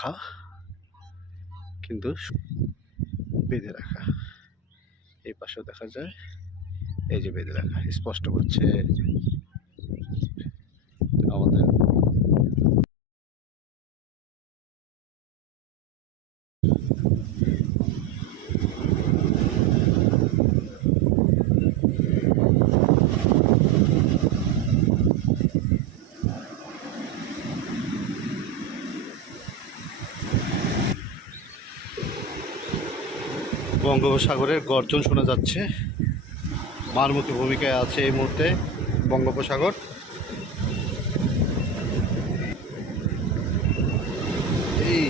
রাখা, কিন্তু বেঁধে রাখা। এই পাশেও দেখা যায়, এই যে বেঁধে রাখা স্পষ্ট করছে আমাদের। বঙ্গোপসাগরের গর্জন শোনা যাচ্ছে, মারমুখী ভূমিকায় আছে এই মুহূর্তে বঙ্গোপসাগর। এই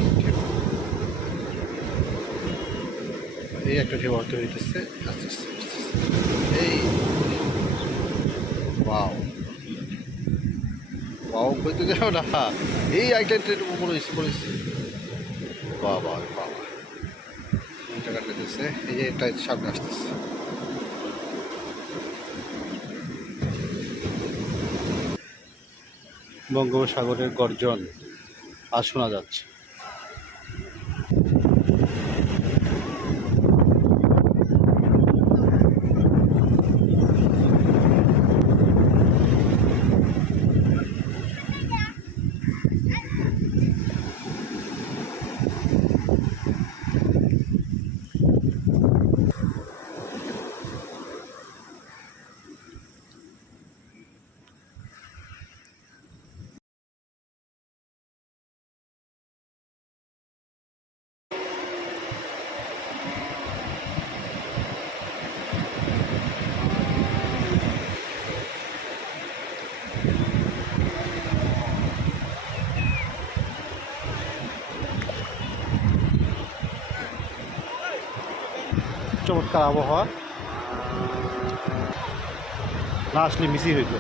এই একটা ঢেউ অর্থ হইতেছে, আস্তে আস্তে এই ওয়াও ওয়াও কইতে যাও না, এই একটা ট্রেন বলেছি বাবা বাবা টাকা দিতেছে, এই যে এটা সামনে আসতেছে। বঙ্গোপসাগরের গর্জন আজ শোনা যাচ্ছে। চমৎকার আবহাওয়া, না আসলে মিসই হইতো।